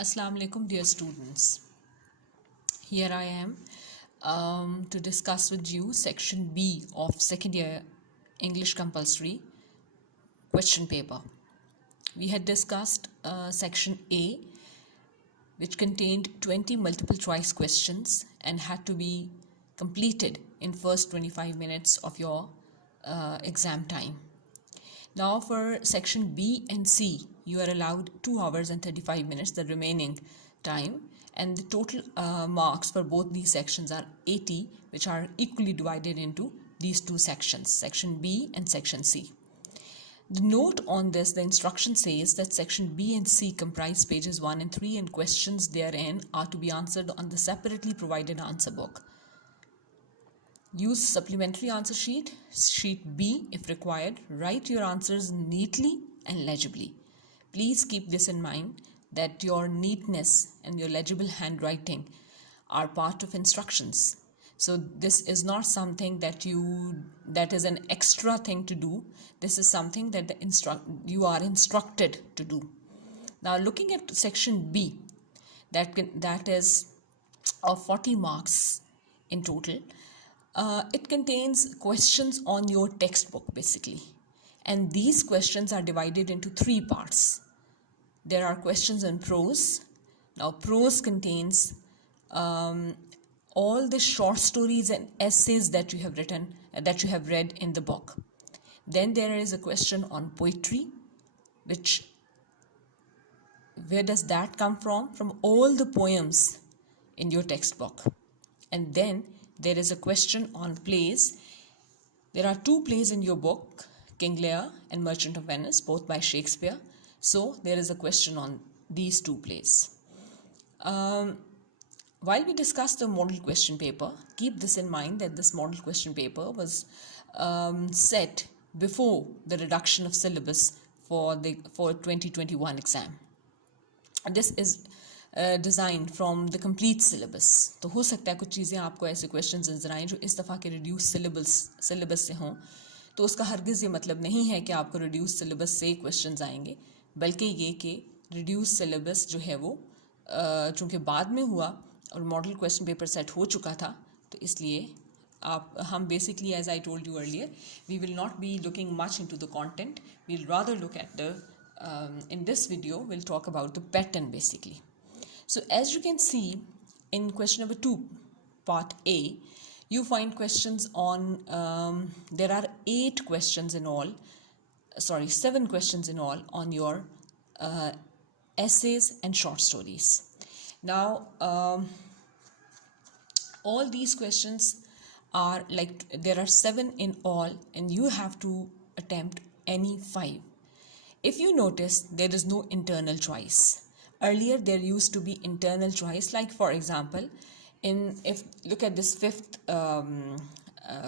Assalamu alaikum, dear students. Here I am to discuss with you section B of second year English compulsory question paper. We had discussed section A, which contained 20 multiple choice questions and had to be completed in first 25 minutes of your exam time. Now for section B and C, you are allowed 2 hours and 35 minutes, the remaining time, and the total marks for both these sections are 80, which are equally divided into these two sections, section B and section C. The note on this, the instruction says that section B and C comprise pages 1 and 3 and questions therein are to be answered on the separately provided answer book. Use supplementary answer sheet, sheet B if required. Write your answers neatly and legibly. Please keep this in mind that your neatness and your legible handwriting are part of instructions. So this is not something that is an extra thing to do. This is something that you are instructed to do. Now looking at section B, that is of 40 marks in total. It contains questions on your textbook basically, and these questions are divided into 3 parts. There are questions in prose. Now prose contains all the short stories and essays that you have written, that you have read in the book. Then there is a question on poetry, where does that come from? From all the poems in your textbook. And then there is a question on plays. There are 2 plays in your book, King Lear and Merchant of Venice, both by Shakespeare. So there is a question on these 2 plays. While we discuss the model question paper, keep this in mind that this model question paper was set before the reduction of syllabus for 2021 exam. This is design from the complete syllabus. तो हो सकता है कुछ चीज़ें आपको ऐसे क्वेश्चंस नजर आएँ जो इस दफ़ा के रिड्यूस सिलेबस से हों. तो उसका हरगिज़ ये मतलब नहीं है कि आपको रिड्यूस सिलेबस से क्वेश्चंस आएंगे, बल्कि ये कि रिड्यूस सिलेबस जो है वो चूँकि बाद में हुआ और मॉडल क्वेश्चन पेपर सेट हो चुका था, तो इसलिए हम basically, as I told you earlier, we will not be looking much into the content. We will rather look at the in this video we'll talk about the pattern basically. So as you can see in question number 2, part A, you find questions on, there are 7 questions in all on your essays and short stories. Now, all these questions are like, there are 7 in all and you have to attempt any 5. If you notice, there is no internal choice. Earlier there used to be internal choice, like for example, if look at this 5th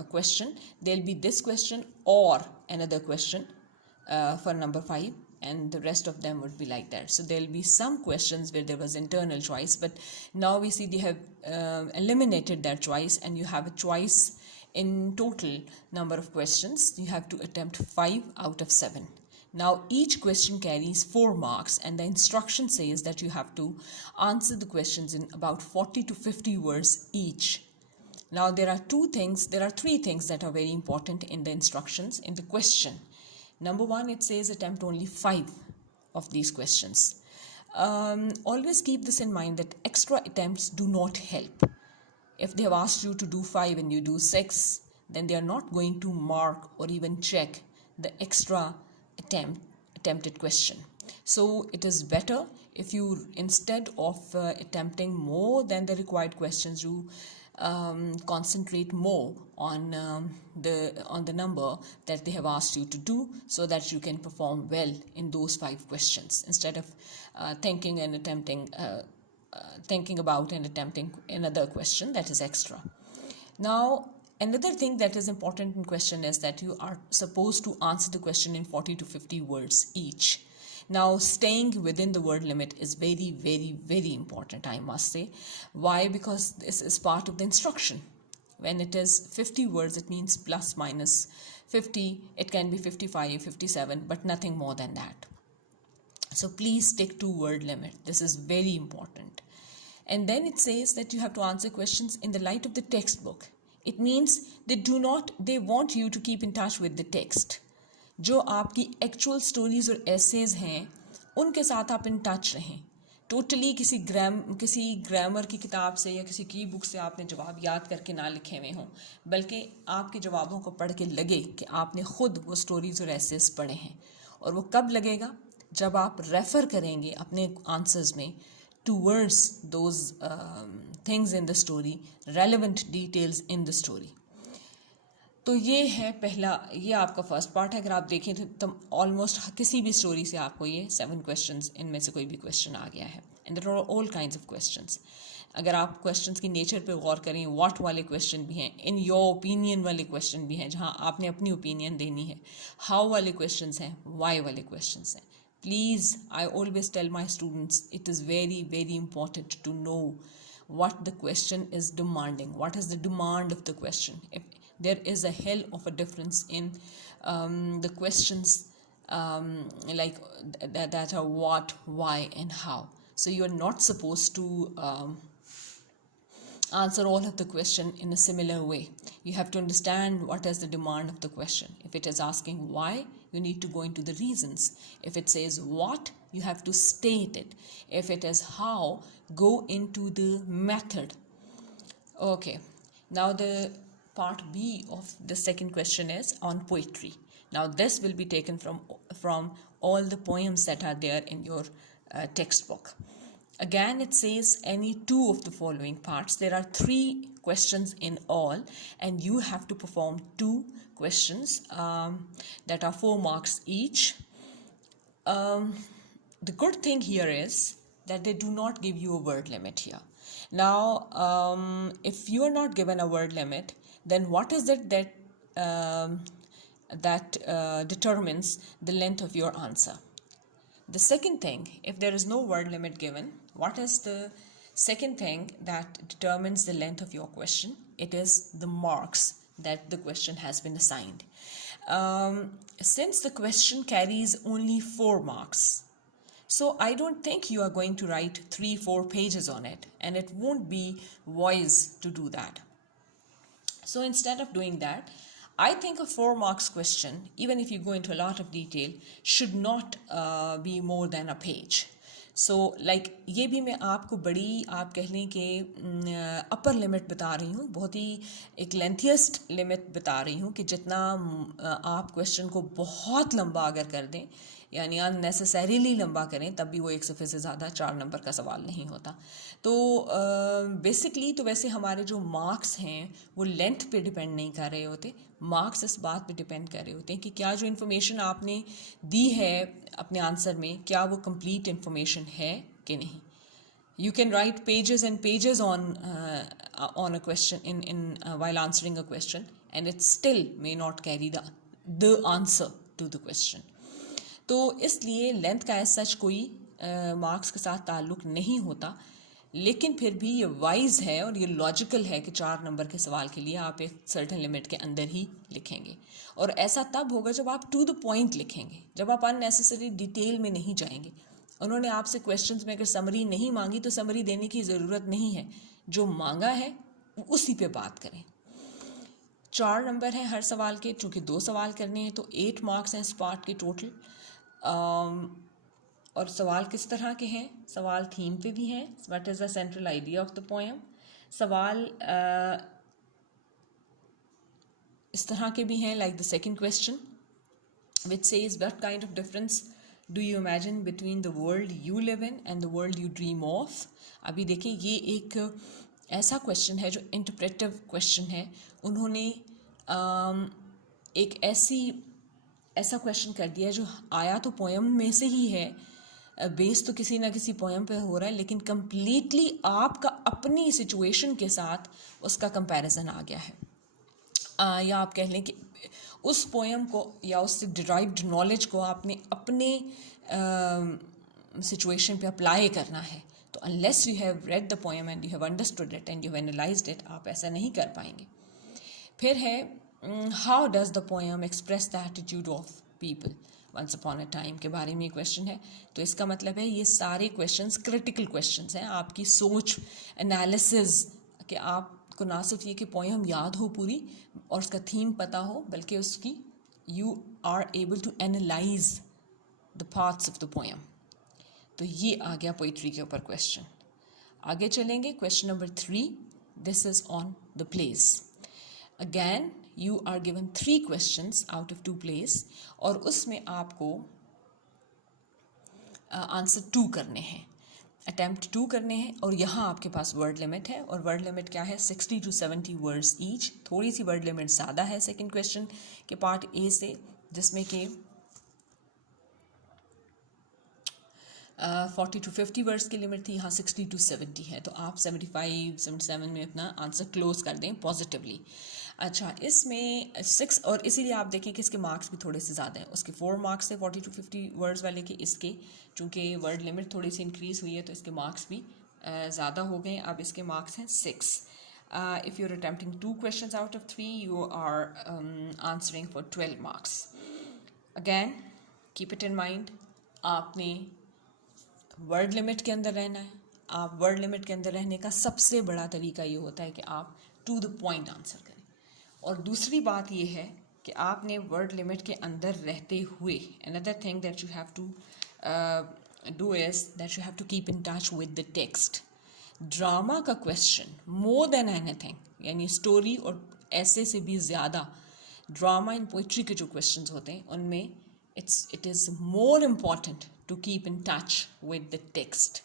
question, there'll be this question or another question for number 5, and the rest of them would be like that. So there'll be some questions where there was internal choice, but now we see they have eliminated that choice, and you have a choice in total number of questions. You have to attempt 5 out of 7. Now each question carries 4 marks, and the instruction says that you have to answer the questions in about 40 to 50 words each. Now there are 3 things that are very important in the instructions in the question. Number 1, it says attempt only 5 of these questions. Always keep this in mind that extra attempts do not help. If they have asked you to do 5 and you do 6, then they are not going to mark or even check the extra attempted question. So it is better if you, instead of attempting more than the required questions, you concentrate more on the number that they have asked you to do, so that you can perform well in those 5 questions, instead of thinking about and attempting another question that is extra. Now another thing that is important in question is that you are supposed to answer the question in 40 to 50 words each. Now staying within the word limit is very, very, very important, I must say. Why? Because this is part of the instruction. When it is 50 words, it means plus minus 50. It can be 55, 57, but nothing more than that. So please stick to word limit. This is very important. And then it says that you have to answer questions in the light of the textbook. It means they want you to keep in touch with the text. जो आपकी actual stories और एसेज हैं उनके साथ आप in touch रहें. टोटली किसी ग्रामर की किताब से या किसी की बुक से आपने जवाब याद करके ना लिखे हुए हों, बल्कि आपके जवाबों को पढ़ के लगे कि आपने ख़ुद वो स्टोरीज और एसेज पढ़े हैं. और वो कब लगेगा? जब आप रेफ़र करेंगे अपने आंसर्स में towards those things in the story, relevant details in the story. तो ये है पहला, ये आपका फर्स्ट पार्ट है. अगर आप देखें तो ऑलमोस्ट किसी भी स्टोरी से आपको ये 7 क्वेश्चंस, इनमें से कोई भी क्वेश्चन आ गया है. And there are all kinds of questions. अगर आप क्वेश्चंस की नेचर पे गौर करें, व्हाट वाले क्वेश्चन भी हैं, इन योर ओपिनियन वाले क्वेश्चन भी हैं जहाँ आपने अपनी ओपिनियन देनी है, हाउ वाले क्वेश्चंस हैं, वाई वाले क्वेश्चंस हैं. Please, I always tell my students, it is very, very important to know what the question is demanding. What is the demand of the question? If there is a hell of a difference in the questions like that are what, why, and how. So you are not supposed to answer all of the question in a similar way. You have to understand what is the demand of the question. If it is asking why, you need to go into the reasons. If it says what, you have to state it. If it is how, go into the method. Okay, now the part B of the second question is on poetry. Now this will be taken from all the poems that are there in your textbook. Again, it says any 2 of the following parts. There are 3 questions in all, and you have to perform 2 questions that are 4 marks each. The good thing here is that they do not give you a word limit here. Now, if you are not given a word limit, then what is it that determines the length of your answer? The second thing, if there is no word limit given, what is the second thing that determines the length of your question? It is the marks that the question has been assigned. Since the question carries only 4 marks, so I don't think you are going to write 3-4 pages on it, and it won't be wise to do that. So instead of doing that, I think a 4 marks question, even if you go into a lot of detail, should not be more than a page. So like ये भी मैं आपको बड़ी, आप कह लें कि upper limit बता रही हूँ, बहुत ही एक लेंथियस्ट लिमिट बता रही हूँ कि जितना आप क्वेश्चन को बहुत लंबा अगर कर दें, यानी अननेसेसरीली लंबा करें, तब भी वो 1 सफ़े से ज़्यादा 4 नंबर का सवाल नहीं होता. तो बेसिकली तो वैसे हमारे जो मार्क्स हैं वो लेंथ पे डिपेंड नहीं कर रहे होते. मार्क्स इस बात पे डिपेंड कर रहे होते हैं कि क्या जो इन्फॉर्मेशन आपने दी है अपने आंसर में, क्या वो कंप्लीट इन्फॉर्मेशन है कि नहीं. You can write pages and pages on a question in while answering a question, and it still may not carry the answer to the question. तो इसलिए लेंथ का ऐसा सच कोई मार्क्स के साथ ताल्लुक़ नहीं होता, लेकिन फिर भी ये वाइज है और ये लॉजिकल है कि 4 नंबर के सवाल के लिए आप एक सर्टेन लिमिट के अंदर ही लिखेंगे. और ऐसा तब होगा जब आप टू द पॉइंट लिखेंगे, जब आप अननेसेसरी डिटेल में नहीं जाएंगे. उन्होंने आपसे क्वेश्चंस में अगर समरी नहीं मांगी तो समरी देने की ज़रूरत नहीं है. जो मांगा है उसी पे बात करें. 4 नंबर हैं हर सवाल के, चूँकि 2 सवाल करने हैं तो 8 मार्क्स हैं इस पार्ट के टोटल. और सवाल किस तरह के हैं? सवाल थीम पे भी हैं. What is the central idea of the poem. सवाल इस तरह के भी हैं, like the second question which says what kind of difference do you imagine between the world you live in and the world you dream of. अभी देखें, ये एक ऐसा क्वेश्चन है जो इंटरप्रेटिव क्वेश्चन है. उन्होंने एक ऐसा क्वेश्चन कर दिया जो आया तो पोएम में से ही है, बेस तो किसी ना किसी पोएम पे हो रहा है, लेकिन कम्प्लीटली आपका अपनी सिचुएशन के साथ उसका कंपैरिजन आ गया है. या आप कह लें कि उस पोएम को या उससे डिराइव्ड नॉलेज को आपने अपने सिचुएशन पे अप्लाई करना है. तो unless you have read the poem and you have understood it and you have analysed it, आप ऐसा नहीं कर पाएंगे. फिर है how does the poem express the attitude of people. Once upon a time के बारे में क्वेश्चन है। तो इसका मतलब है ये सारे क्वेश्चंस क्रिटिकल क्वेश्चंस हैं, आपकी सोच, एनालिसिस, कि आपको ना सिर्फ ये कि पोएम याद हो पूरी और उसका थीम पता हो, बल्कि उसकी you are able to analyse the parts of the poem. तो ये आ गया पोइट्री के ऊपर क्वेश्चन। आगे चलेंगे, question number 3, this is on the place. Again you are given 3 questions out of 2 place, और उसमें आपको आंसर 2 करने हैं, अटैम्प्ट 2 करने हैं। और यहाँ आपके पास वर्ड लिमिट है, और वर्ड लिमिट क्या है, 60 to 70 वर्ड्स ईच। थोड़ी सी वर्ड लिमिट ज़्यादा है सेकंड क्वेश्चन के पार्ट ए से, जिसमें कि 40 to 50 वर्ड्स की लिमिट थी, यहाँ 60 to 70 है। तो आप 75, 77 में अपना आंसर क्लोज कर दें पॉजिटिवली। अच्छा, इसमें 6, और इसीलिए आप देखें कि इसके मार्क्स भी थोड़े से ज़्यादा हैं। उसके 4 मार्क्स थे 40 to 50 वर्ड्स वाले के, इसके चूँकि वर्ड लिमिट थोड़ी सी इंक्रीज़ हुई है तो इसके मार्क्स भी ज़्यादा हो गए। अब इसके मार्क्स हैं 6। If you are attempting 2 question out of 3, you are answering for 12 marks. Again keep it in mind, आपने वर्ड लिमिट के अंदर रहना है। आप वर्ड लिमिट के अंदर रहने का सबसे बड़ा तरीका ये होता है कि आप टू द पॉइंट आंसर करें। और दूसरी बात ये है कि आपने वर्ड लिमिट के अंदर रहते हुए, another thing that you have to do is that you have to keep in touch with the text. Drama का क्वेश्चन मोर देन एनीथिंग, यानी स्टोरी और ऐसे से भी ज़्यादा, ड्रामा इन पोइट्री के जो क्वेश्चंस होते हैं उनमें it is more important to keep in touch with the text.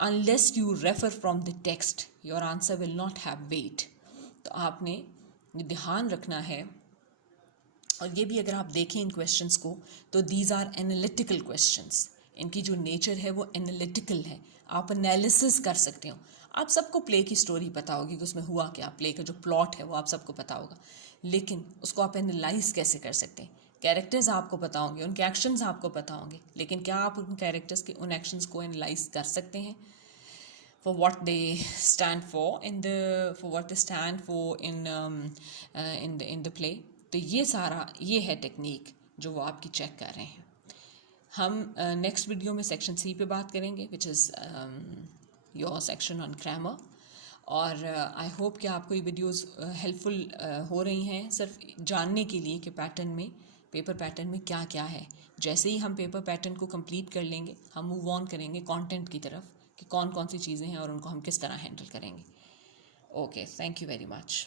Unless you refer from the text, your answer will not have weight. तो आपने ध्यान रखना है। और ये भी अगर आप देखें इन क्वेश्चंस को, तो दीज आर एनालिटिकल क्वेश्चंस। इनकी जो नेचर है वो एनालिटिकल है, आप एनालिसिस कर सकते हो। आप सबको प्ले की स्टोरी पता होगी कि उसमें हुआ क्या, प्ले का जो प्लॉट है वो आप सबको पता होगा, लेकिन उसको आप एनालाइज कैसे कर सकते हैं। कैरेक्टर्स आपको पता होंगे, उनके एक्शंस आपको पता होंगे, लेकिन क्या आप उन कैरेक्टर्स के उन एक्शंस को एनालाइज कर सकते हैं for what they stand for in the play। तो ये सारा ये है टेक्निक जो वो आपकी चेक कर रहे हैं। हम नेक्स्ट वीडियो में सेक्शन 3 पे बात करेंगे, which is your section on grammar. और आई होप कि आपको ये वीडियोस हेल्पफुल हो रही हैं, सिर्फ जानने के लिए कि पैटर्न में, पेपर पैटर्न में क्या क्या है। जैसे ही हम पेपर पैटर्न को कंप्लीट कर लेंगे, हम मूव ऑन करेंगे कंटेंट की तरफ कि कौन कौन सी चीज़ें हैं और उनको हम किस तरह हैंडल करेंगे। Okay, thank you very much.